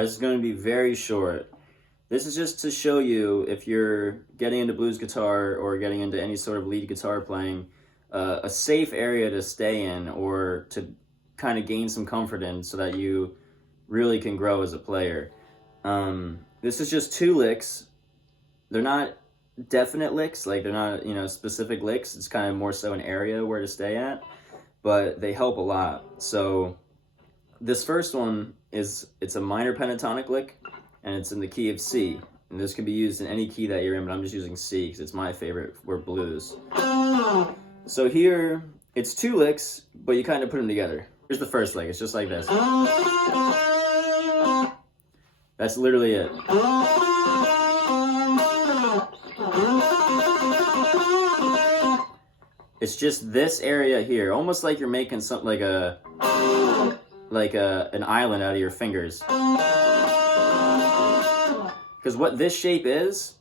This is going to be very short. This is just to show you, if you're getting into blues guitar or getting into any sort of lead guitar playing, a safe area to stay in or to kind of gain some comfort in so that you really can grow as a player. This is just 2 licks. They're not definite licks, like they're not, specific licks. It's kind of more so an area where to stay at, but they help a lot. So this first one it's a minor pentatonic lick, and it's in the key of C. And this can be used in any key that you're in, but I'm just using C because it's my favorite for blues. So here, it's 2 licks, but you kind of put them together. Here's the first lick. It's just like this. That's literally it. It's just this area here, almost like you're making something like an island out of your fingers. Because what this shape is,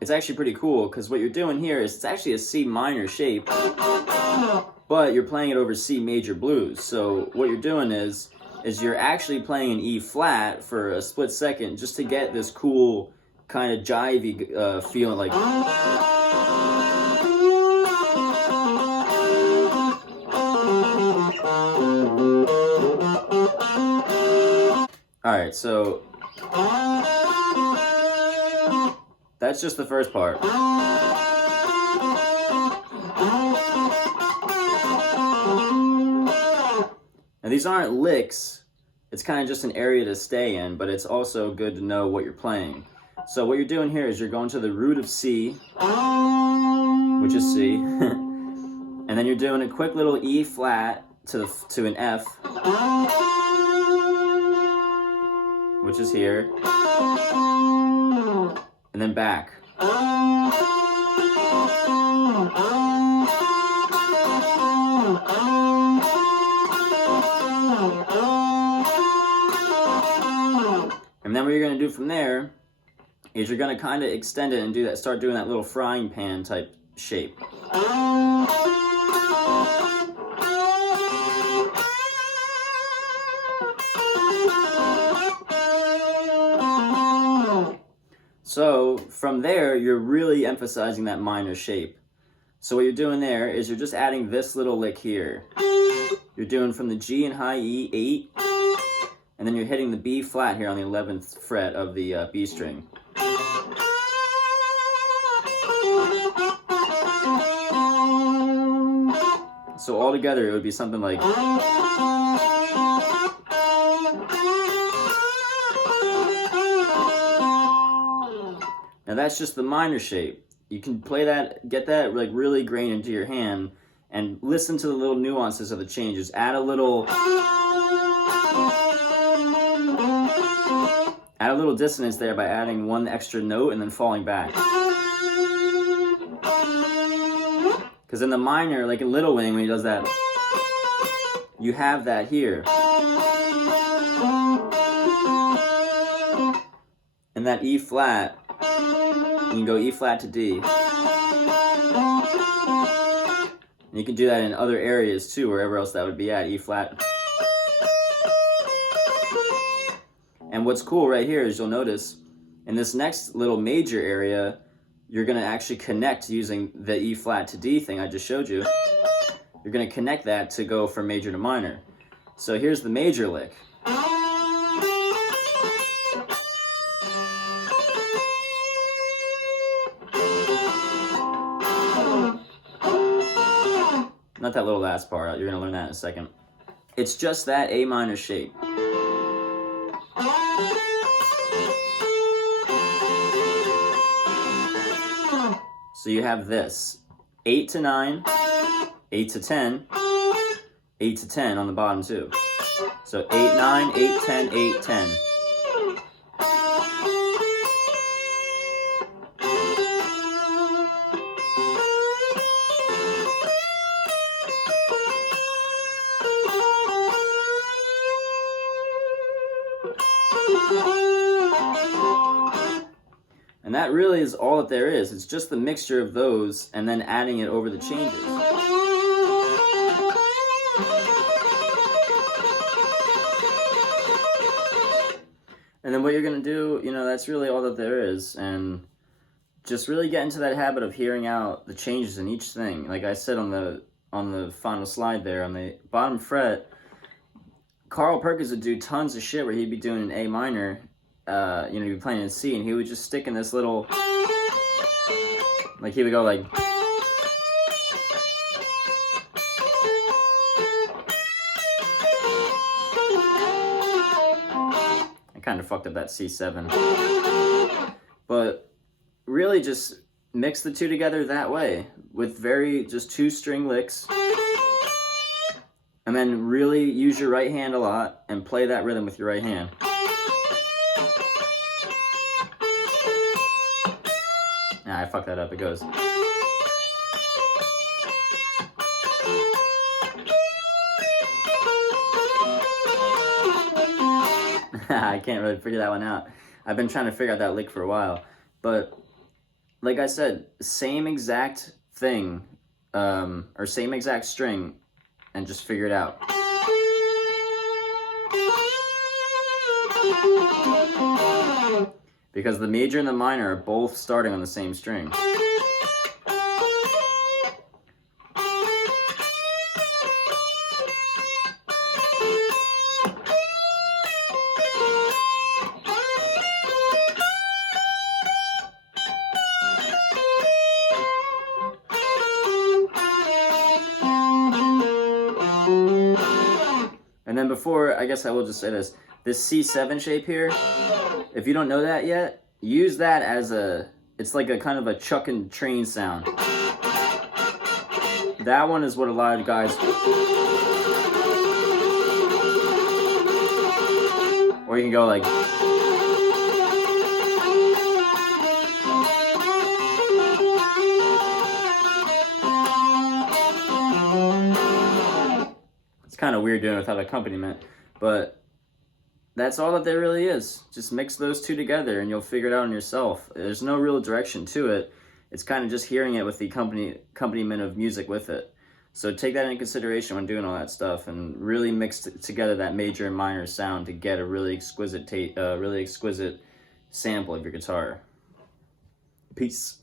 it's actually pretty cool, because what you're doing here is it's actually a C minor shape, but you're playing it over C major blues. So what you're doing is you're actually playing an E flat for a split second just to get this cool kind of jivey feeling, like. Alright, so that's just the first part. Now these aren't licks, it's kind of just an area to stay in, but it's also good to know what you're playing. So what you're doing here is you're going to the root of C, which is C, and then you're doing a quick little E flat to an F, which is here, and then back. And then what you're going to do from there is you're going to kind of extend it and do that, start doing that little frying pan type shape. So from there, you're really emphasizing that minor shape. So what you're doing there is you're just adding this little lick here. You're doing from the G and high E, 8, and then you're hitting the B flat here on the 11th fret of the B string. So all together it would be something like. Now that's just the minor shape. You can play that, get that like really grained into your hand, and listen to the little nuances of the changes. Add a little dissonance there by adding one extra note and then falling back. Because in the minor, like in Little Wing, when he does that, you have that here. And that E flat, you can go E flat to D. And you can do that in other areas too, wherever else that would be at, E flat. And what's cool right here is you'll notice in this next little major area, you're going to actually connect using the E flat to D thing I just showed you. You're going to connect that to go from major to minor. So here's the major lick. Not that little last part, you're going to learn that in a second. It's just that A minor shape. So you have this, 8 to 9, 8 to 10, 8 to 10 on the bottom too. So 8, 9, 8, 10, 8, 10. And that really is all that there is. It's just the mixture of those and then adding it over the changes. And then what you're gonna do, you know, that's really all that there is. And just really get into that habit of hearing out the changes in each thing. Like I said on the final slide there, on the bottom fret, Carl Perkins would do tons of shit where he'd be doing an A minor, you know, he'd be playing in C, and he would just stick in this little, like he would go like, I kind of fucked up that C7, but really just mix the two together that way with just 2 string licks, and then really use your right hand a lot and play that rhythm with your right hand. Nah, I fucked that up. It goes. I can't really figure that one out. I've been trying to figure out that lick for a while, but like I said, same exact thing, or same exact string, and just figure it out. Because the major and the minor are both starting on the same string. And then before, I guess I will just say this C7 shape here, if you don't know that yet, use that as it's like a kind of a chuck and train sound. That one is what a lot of guys, or you can go like, it's kind of weird doing it without accompaniment, but that's all that there really is. Just mix those two together and you'll figure it out on yourself. There's no real direction to it. It's kind of just hearing it with the accompaniment of music with it. So take that into consideration when doing all that stuff, and really mix together that major and minor sound to get a really exquisite sample of your guitar. Peace.